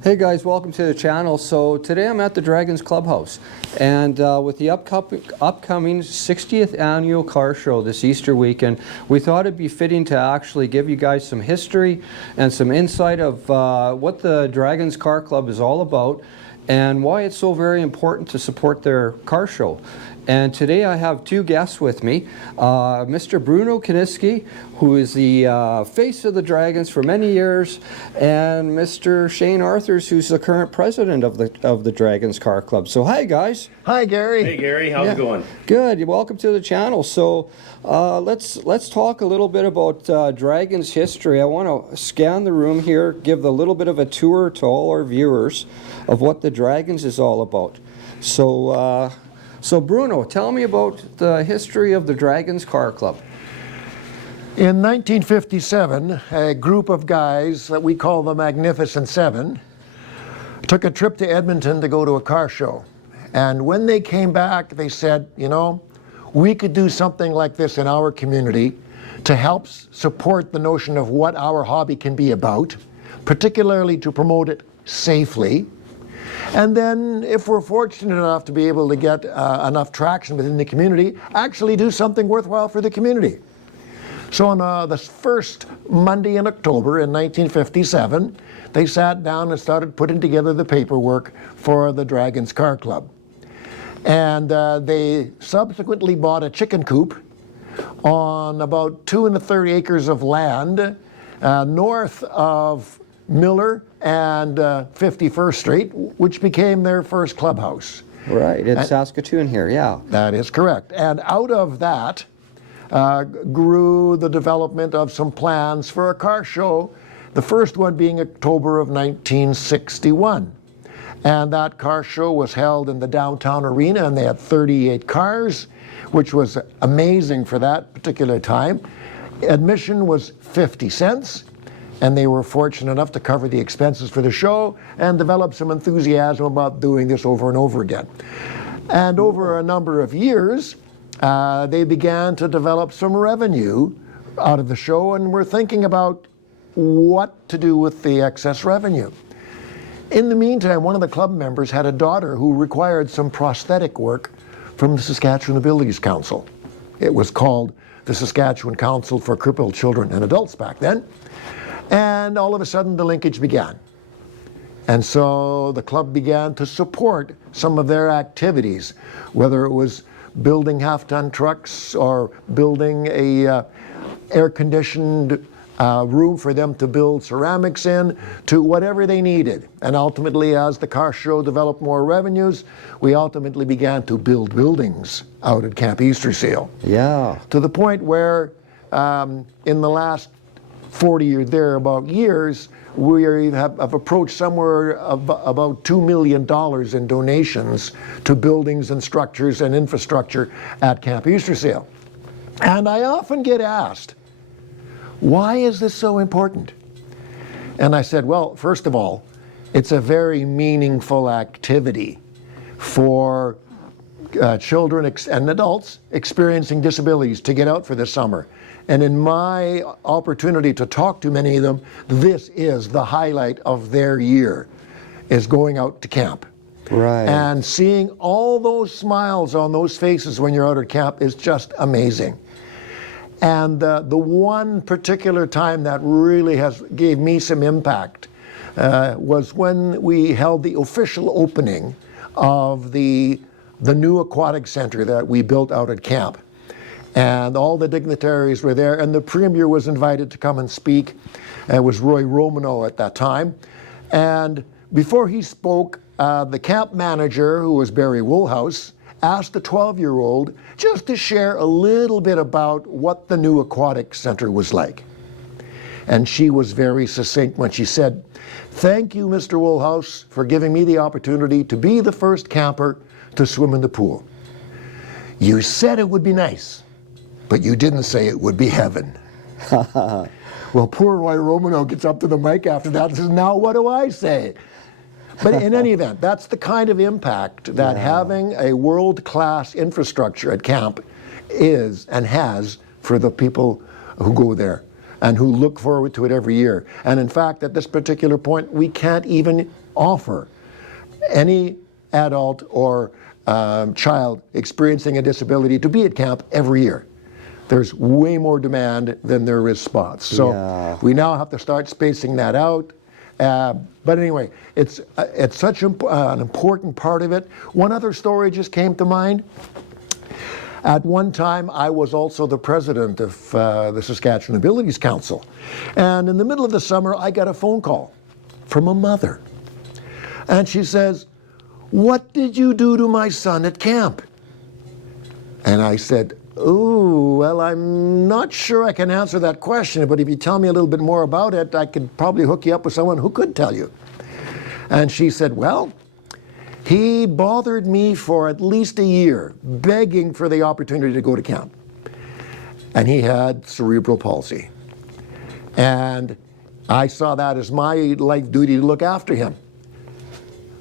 Hey guys, welcome to the channel. So today I'm at the Draggins Clubhouse, and with the upcoming 60th annual car show this Easter weekend, we thought it'd be fitting to actually give you guys some history and some insight of what the Draggins Car Club is all about and why it's so very important to support their car show. And today I have two guests with me, Mr. Bruno, who is the face of the Draggins for many years, and Mr. Shane Arthurs, who's the current president of the Draggins Car Club. So hi guys. Hi Gary. Hey Gary, how's it going? Good. Welcome to the channel. So let's talk a little bit about Draggins history. I want to scan the room here, give a little bit of a tour to all our viewers of what the Draggins is all about. So Bruno, tell me about the history of the Draggins Car Club. In 1957, a group of guys that we call the Magnificent Seven took a trip to Edmonton to go to a car show. And when they came back, they said, you know, we could do something like this in our community to help support the notion of what our hobby can be about, particularly to promote it safely. And then, if we're fortunate enough to be able to get enough traction within the community, actually do something worthwhile for the community. So on the first Monday in October in 1957, they sat down and started putting together the paperwork for the Draggins Car Club. And they subsequently bought a chicken coop on about 2 1/3 acres of land north of Miller and 51st Street, which became their first clubhouse. Right, in Saskatoon here, yeah. That is correct. And out of that grew the development of some plans for a car show, the first one being October of 1961. And that car show was held in the downtown arena, and they had 38 cars, which was amazing for that particular time. Admission was 50 cents. And they were fortunate enough to cover the expenses for the show and develop some enthusiasm about doing this over and over again. And over a number of years, they began to develop some revenue out of the show, and were thinking about what to do with the excess revenue. In the meantime, one of the club members had a daughter who required some prosthetic work from the Saskatchewan Abilities Council. It was called the Saskatchewan Council for Crippled Children and Adults back then. And all of a sudden the linkage began. And so the club began to support some of their activities, whether it was building half-ton trucks or building a air-conditioned room for them to build ceramics in, to whatever they needed. And ultimately, as the car show developed more revenues, we ultimately began to build buildings out at Camp Easterseal. Yeah. To the point where in the last 40 or thereabout years, we have approached somewhere about $2 million in donations to buildings and structures and infrastructure at Camp Easterseal. And I often get asked, why is this so important? And I said, well, first of all, it's a very meaningful activity for children and adults experiencing disabilities to get out for the summer. And in my opportunity to talk to many of them, this is the highlight of their year, is going out to camp. Right. And seeing all those smiles on those faces when you're out at camp is just amazing. And the one particular time that really gave me some impact was when we held the official opening of the new aquatic center that we built out at camp. And all the dignitaries were there, and the Premier was invited to come and speak. It was Roy Romano at that time. And before he spoke, the camp manager, who was Barry Woolhouse, asked the 12-year-old just to share a little bit about what the new aquatic center was like. And she was very succinct when she said, "Thank you, Mr. Woolhouse, for giving me the opportunity to be the first camper to swim in the pool. You said it would be nice, but you didn't say it would be heaven." Well, poor Roy Romano gets up to the mic after that and says, now what do I say? But in any event, that's the kind of impact that having a world-class infrastructure at camp is and has for the people who go there. and who look forward to it every year. And in fact, at this particular point, we can't even offer any adult or child experiencing a disability to be at camp every year. There's way more demand than there is spots. So we now have to start spacing that out. But anyway, it's such an important part of it. One other story just came to mind. At one time, I was also the president of the Saskatchewan Abilities Council. And in the middle of the summer, I got a phone call from a mother. And she says, "What did you do to my son at camp?" And I said, "Ooh, well, I'm not sure I can answer that question, but if you tell me a little bit more about it, I could probably hook you up with someone who could tell you." And she said, "Well, he bothered me for at least a year, begging for the opportunity to go to camp. And he had cerebral palsy. And I saw that as my life duty to look after him.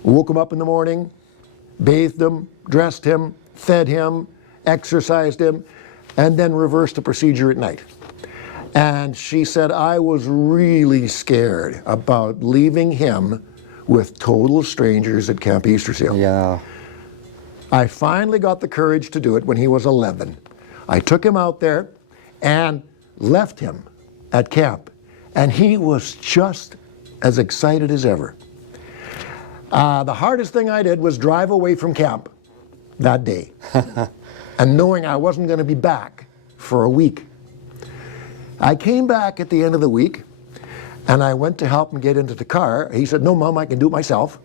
Woke him up in the morning, bathed him, dressed him, fed him, exercised him, and then reversed the procedure at night." And she said, "I was really scared about leaving him with total strangers at Camp Easterseal. Yeah. I finally got the courage to do it when he was 11. I took him out there and left him at camp, and he was just as excited as ever. The hardest thing I did was drive away from camp that day, and knowing I wasn't going to be back for a week. I came back at the end of the week, and I went to help him get into the car. He said, "No, Mom, I can do it myself."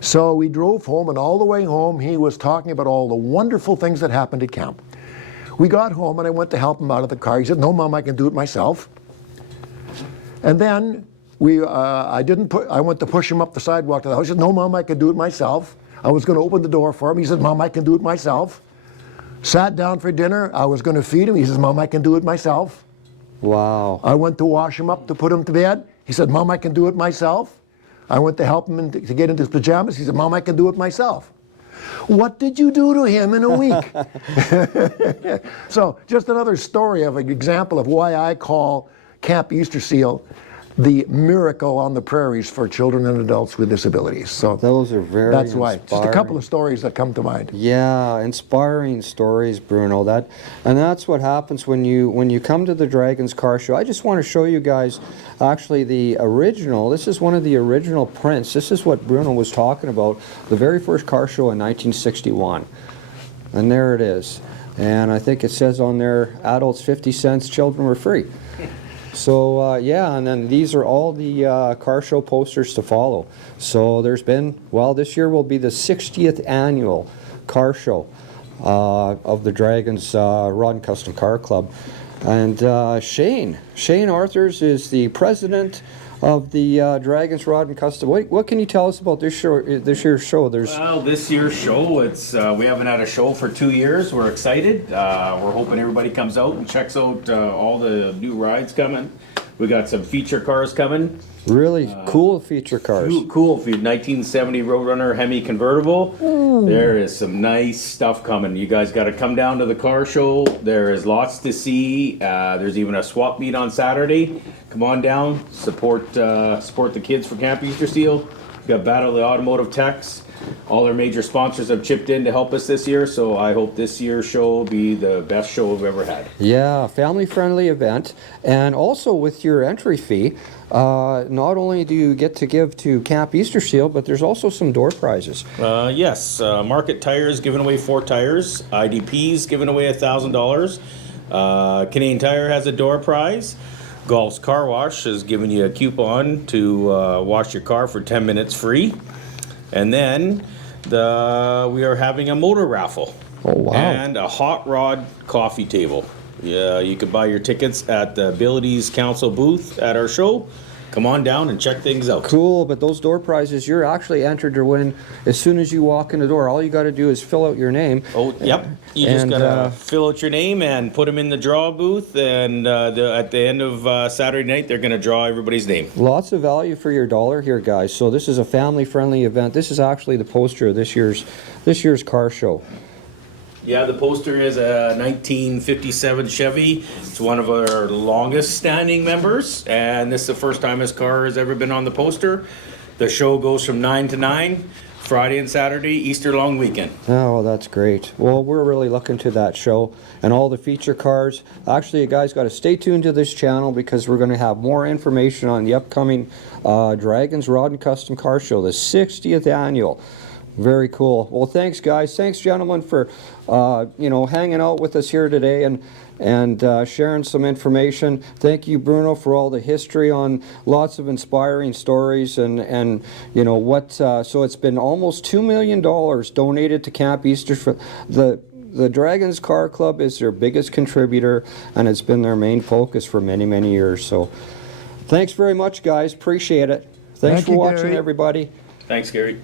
So we drove home, and all the way home, he was talking about all the wonderful things that happened at camp. We got home, and I went to help him out of the car. He said, "No, Mom, I can do it myself." And then I went to push him up the sidewalk to the house. He said, "No, Mom, I can do it myself." I was going to open the door for him. He said, "Mom, I can do it myself." Sat down for dinner. I was going to feed him. He says, "Mom, I can do it myself." Wow. I went to wash him up to put him to bed. He said, "Mom, I can do it myself." I went to help him to get into his pajamas. He said, "Mom, I can do it myself." What did you do to him in a week? So just another story of an example of why I call Camp Easterseal the miracle on the prairies for children and adults with disabilities. So those are very that's why. inspiring. Just a couple of stories that come to mind. Yeah, inspiring stories, Bruno. That's what happens when you come to the Draggins car show. I just want to show you guys actually the original. This is one of the original prints. This is what Bruno was talking about, the very first car show in 1961. And there it is. And I think it says on there, adults 50 cents, children were free. So yeah, and then these are all the car show posters to follow. So there's been, well, this year will be the 60th annual car show of the Draggins Rod and Custom Car Club. And Shane Arthurs is the president of the Draggins Rod and Custom. What can you tell us about this year's show? Well, this year's show, it's we haven't had a show for 2 years. We're excited. We're hoping everybody comes out and checks out all the new rides coming. We got some feature cars coming. Really cool feature cars. Cool 1970 Roadrunner Hemi convertible. Ooh. There is some nice stuff coming. You guys got to come down to the car show. There is lots to see. There's even a swap meet on Saturday. Come on down, support the kids for Camp Easterseal. We got Battle of the Automotive Techs. All our major sponsors have chipped in to help us this year, so I hope this year's show will be the best show we've ever had. Yeah, family-friendly event, and also with your entry fee, not only do you get to give to Camp Easterseal, but there's also some door prizes. Yes, Market Tires giving away 4 tires, IDP's giving away $1,000, Canadian Tire has a door prize, Golf's Car Wash is giving you a coupon to wash your car for 10 minutes free. And then we are having a motor raffle. Oh, wow. And a hot rod coffee table. Yeah, you can buy your tickets at the Abilities Council booth at our show. Come on down and check things out. Cool, but those door prizes, you're actually entered to win as soon as you walk in the door. All you got to do is fill out your name. Oh, yep. You just got to fill out your name and put them in the draw booth, and at the end of Saturday night, they're going to draw everybody's name. Lots of value for your dollar here, guys. So this is a family-friendly event. This is actually the poster of this year's car show. Yeah, the poster is a 1957 Chevy. It's one of our longest standing members, and this is the first time his car has ever been on the poster. The show goes from 9 to 9, Friday and Saturday, Easter long weekend. Oh, well, that's great. Well, we're really looking to that show and all the feature cars. Actually, you guys got to stay tuned to this channel because we're going to have more information on the upcoming Draggins Rod and Custom Car Show, the 60th annual. Very cool. Well, thanks, guys. Thanks, gentlemen, for hanging out with us here today and sharing some information. Thank you, Bruno, for all the history on lots of inspiring stories and what. So it's been almost $2 million donated to Camp Easter. For the Draggins Car Club is their biggest contributor, and it's been their main focus for many, many years. So thanks very much, guys. Appreciate it. Thanks Thank for you, watching, Gary. everybody. Thanks, Gary.